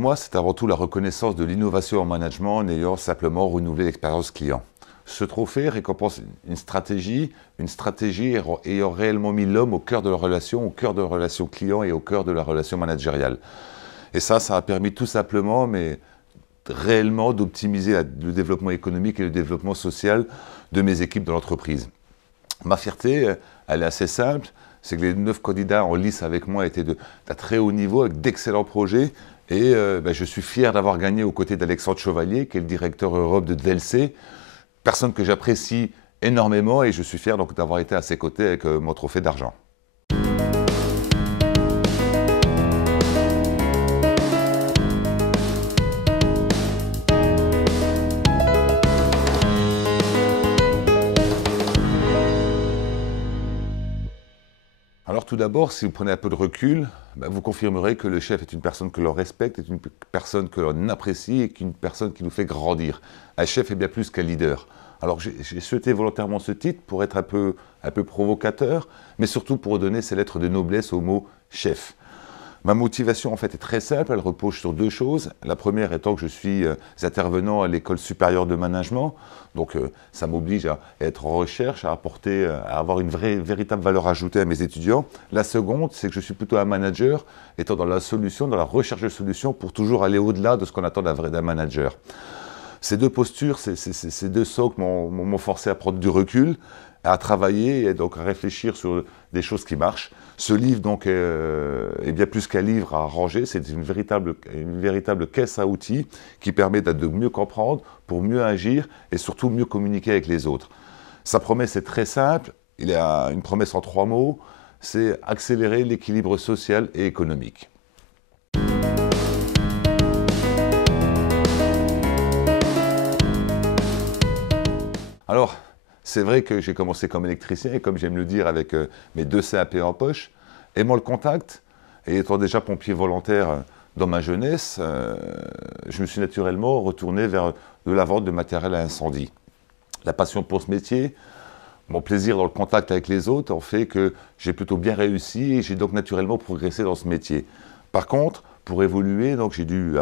moi, c'est avant tout la reconnaissance de l'innovation en management en ayant simplement renouvelé l'expérience client. Ce trophée récompense une stratégie ayant réellement mis l'homme au cœur de la relation client et au cœur de la relation managériale. Et ça a permis tout simplement, mais réellement, d'optimiser le développement économique et le développement social de mes équipes dans l'entreprise. Ma fierté, elle est assez simple, c'est que les 9 candidats en lice avec moi étaient d'un très haut niveau, avec d'excellents projets. Et je suis fier d'avoir gagné aux côtés d'Alexandre Chevalier, qui est le directeur Europe de DLC, personne que j'apprécie énormément, et je suis fier donc d'avoir été à ses côtés avec mon trophée d'argent. Alors tout d'abord, si vous prenez un peu de recul, vous confirmerez que le chef est une personne que l'on respecte, est une personne que l'on apprécie et une personne qui nous fait grandir. Un chef est bien plus qu'un leader. Alors j'ai souhaité volontairement ce titre pour être un peu provocateur, mais surtout pour donner ces lettres de noblesse au mot chef. Ma motivation en fait est très simple, elle repose sur deux choses. La première étant que je suis intervenant à l'École supérieure de management, donc ça m'oblige à être en recherche, à avoir une véritable valeur ajoutée à mes étudiants. La seconde, c'est que je suis plutôt un manager, étant dans la solution, dans la recherche de solutions pour toujours aller au-delà de ce qu'on attend d'un manager. Ces deux postures, ces deux socles m'ont forcé à prendre du recul, à travailler et donc à réfléchir sur des choses qui marchent. Ce livre donc est bien plus qu'un livre à ranger, c'est une véritable caisse à outils qui permet de mieux comprendre, pour mieux agir et surtout mieux communiquer avec les autres. Sa promesse est très simple, il a une promesse en 3 mots, c'est accélérer l'équilibre social et économique. Alors, c'est vrai que j'ai commencé comme électricien et comme j'aime le dire avec mes 2 CAP en poche, aimant le contact et étant déjà pompier volontaire dans ma jeunesse, je me suis naturellement retourné vers de la vente de matériel à incendie. La passion pour ce métier, mon plaisir dans le contact avec les autres ont fait que j'ai plutôt bien réussi et j'ai donc naturellement progressé dans ce métier. Par contre, pour évoluer, j'ai dû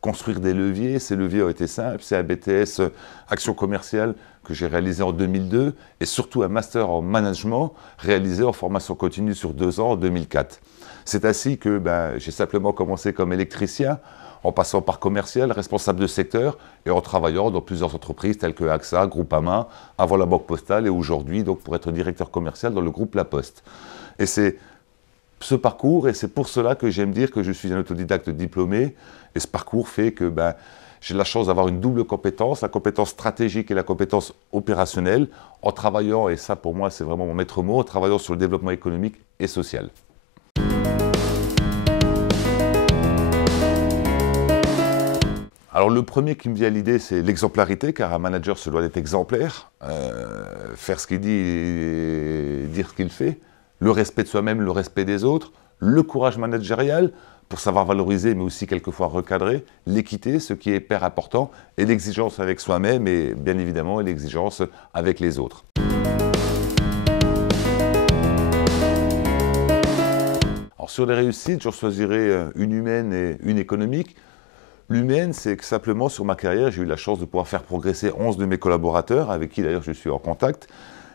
construire des leviers. Ces leviers ont été simples. C'est un BTS Action commerciale que j'ai réalisé en 2002 et surtout un master en management réalisé en formation continue sur 2 ans en 2004. C'est ainsi que j'ai simplement commencé comme électricien, en passant par commercial, responsable de secteur et en travaillant dans plusieurs entreprises telles que AXA, Groupama, avant la Banque Postale et aujourd'hui pour être directeur commercial dans le groupe La Poste. Et c'est ce parcours, et c'est pour cela que j'aime dire que je suis un autodidacte diplômé, et ce parcours fait que j'ai la chance d'avoir une double compétence, la compétence stratégique et la compétence opérationnelle, en travaillant, et ça pour moi c'est vraiment mon maître mot, en travaillant sur le développement économique et social. Alors le premier qui me vient à l'idée, c'est l'exemplarité, car un manager se doit d'être exemplaire, faire ce qu'il dit et dire ce qu'il fait. Le respect de soi-même, le respect des autres, le courage managérial pour savoir valoriser mais aussi quelquefois recadrer, l'équité, ce qui est hyper important, et l'exigence avec soi-même et bien évidemment l'exigence avec les autres. Alors sur les réussites, je choisirais une humaine et une économique. L'humaine, c'est que simplement sur ma carrière, j'ai eu la chance de pouvoir faire progresser 11 de mes collaborateurs, avec qui d'ailleurs je suis en contact.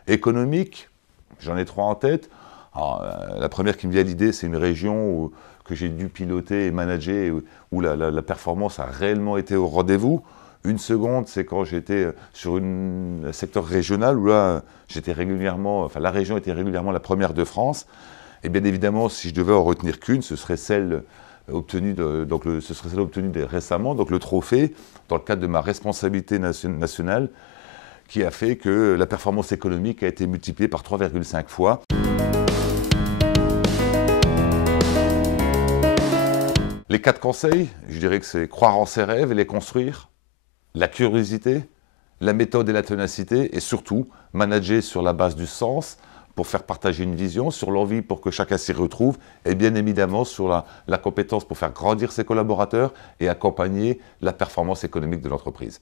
Économique, j'en ai 3 en tête. Alors, la première qui me vient à l'idée, c'est une région que j'ai dû piloter et manager, où la performance a réellement été au rendez-vous. Une seconde, c'est quand j'étais sur un secteur régional, où là, la région était régulièrement la première de France. Et bien évidemment, si je devais en retenir qu'une, ce serait celle obtenue récemment, donc le trophée, dans le cadre de ma responsabilité nationale, qui a fait que la performance économique a été multipliée par 3,5 fois. Les 4 conseils, je dirais que c'est croire en ses rêves et les construire, la curiosité, la méthode et la ténacité, et surtout manager sur la base du sens pour faire partager une vision, sur l'envie pour que chacun s'y retrouve, et bien évidemment sur la compétence pour faire grandir ses collaborateurs et accompagner la performance économique de l'entreprise.